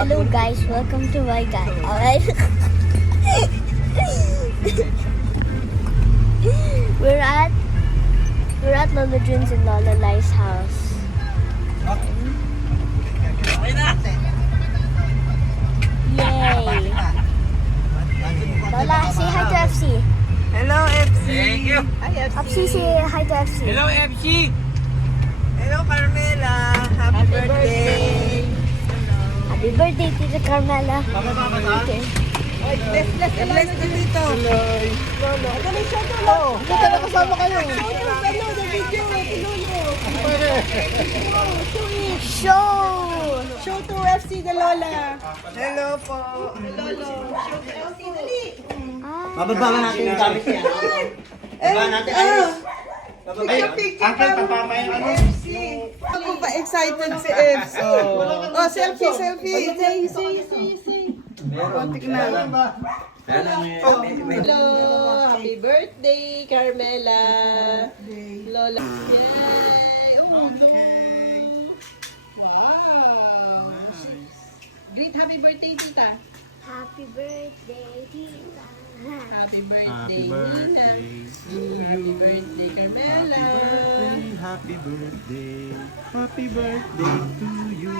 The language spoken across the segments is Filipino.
Hello guys, welcome to my guy. Alright. we're at Lola Jun's and Lola Lai's house. Yay! Lola, say hi to FC. Hello, FC. Thank you. Hi, FC. FC, say hi to FC. Hello, FC. Hello, Carmela. Happy birthday. Happy birthday, Tita Carmela. Okay. Bless ka dito. Dali siya to. Dito na kasama kayo. Show Show to FC the Lola. Hello po. Lolo. Show to FC, dali. Bababa natin yung gamit niya. Bababa natin. Picture pa FC. Ako pa excited si FC. Oh, selfie. Say. Kontik na. Hello, happy birthday, Carmela. Lola. Yay! Oh, wow. Great happy birthday, tita. Happy birthday, Tita. Happy birthday, Nina. Happy birthday, Carmela. Happy birthday. Happy birthday to you.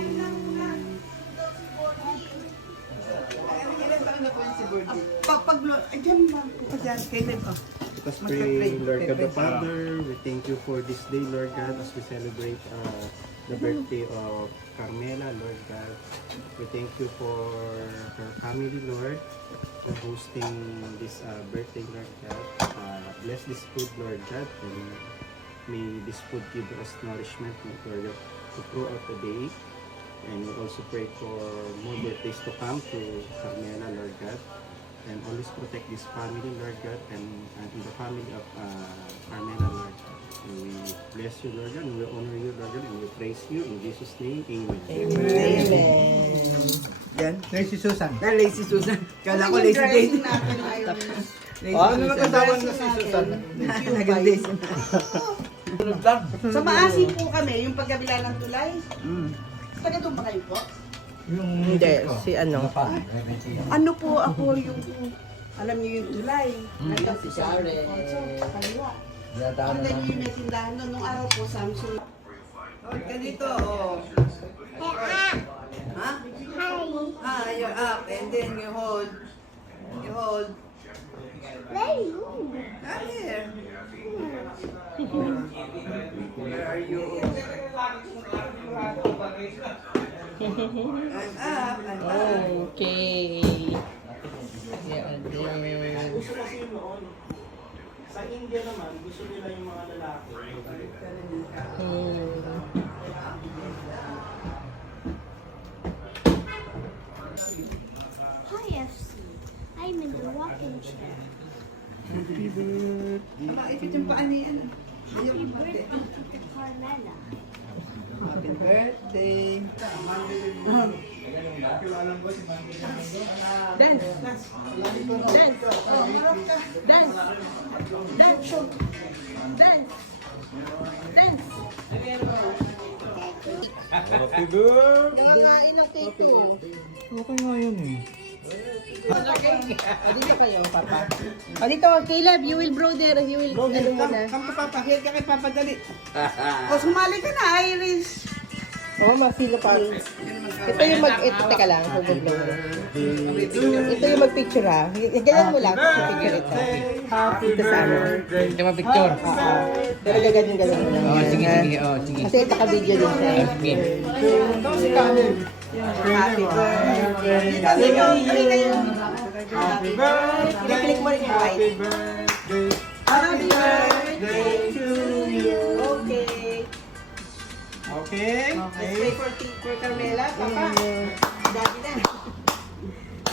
Diyan ba? Diyan, Caleb. Let us pray, Lord God the Father. We thank you for this day, Lord God, as we celebrate the birthday of Carmela, Lord God. We thank you for her family, Lord, for hosting this birthday, Lord God. Bless this food, Lord God, and may this food give us nourishment throughout the day. And we also pray for more birthdays to come to Carmela, Lord God. And always protect this family, Lord God, and in the family of Carmela, Lord God. And we bless you, Lord God, and we honor you, Lord God, and we praise you. In Jesus' name, amen. Amen. Yan. Lazy Susan. Lazy Susan. Kala ko lazy Daisy. Ano na kasama na si Susan? Naging Daisy na. Sa Maasin po kami, yung pagkabila ng tulay. Taga doon pa kayo po? Hindi, si ano. Ano po ako yung, alam niyo yung tulay. Si Share. Kaliwa. Ang ganyan yung may tindahan nun. Nung araw po, Samsung. Hold ka dito, oh. Ha? Ah, you're up. And then you hold. You hold. Not here. Where are you? I'm up. I'm up. Okay. Yeah, then. Sa India naman, gusto nila yung mga lalaki. Hi FC. I'm in the rocking chair. Happy birthday. Makaipit yung paa ni ano. Happy birthday, Tita Carmela. Happy birthday. Dance. Dance. Oh, dance. Dance. Dance. Dance. Happy birthday. Nangangain ng cake to. Okay nga yan eh. Dito kayo, Papa. Dito, Caleb, you will bro there. You will, ano muna. Come to Papa. Here ka kay Papa, dali. O, sumali ka na, Iris. Oo, mafilo pa. Ito yung teka lang, hubog lang. Ito yung mag-picture ha. Ganyan mo lang, picture ito. Happy Ito sa ano. birthday. Ito mga picture. Oo. Pero ganyan mo lang. Oh, sige, sige. Oh, sige. Kasi naka-video din siya. Okay. Ito si Khaled. Happy birthday. Dali kayo. Happy birthday. I-click mo rin yung white. Happy birthday. Happy birthday to you. Okay. Okay. Let's pray for Carmela, Papa. Daddy na.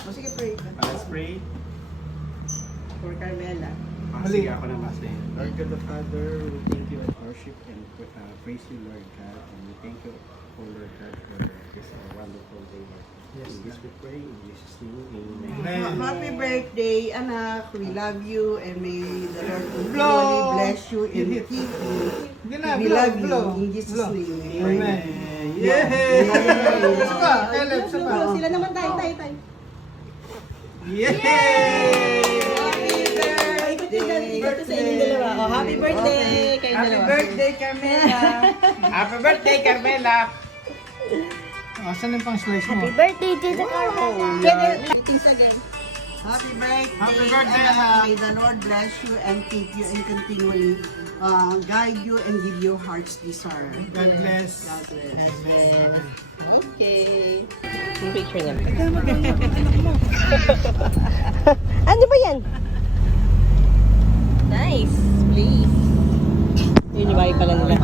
O sige, pray. Let's pray. For Carmela. Sige ako na mas Lord God the Father, we thank you and worship and praise you, Lord God. And we thank you, Lord God, for this wonderful day, Lord. Yes. In this we pray, in Jesus' name, amen. Happy birthday, anak. We love you and may the Lord continually bless you and keep you. We love you. In Jesus' name. Amen. Yay! Sila naman tayo. Yay! Ito sa inyo dalawa. Oh, happy birthday! Kayo Happy dalawa. birthday, Carmela. Happy birthday, Carmela! Asan yung pang slice mo? Happy birthday, Tita Carmela. Greetings again. Happy birthday. Happy birthday, and, anak. may the Lord bless you and keep you and continually guide you and give you heart's desire. God bless. God bless. Amen. Okay. Yung picture na. Ano ba yan? Nice. Please. Yun yung bahay pala nila.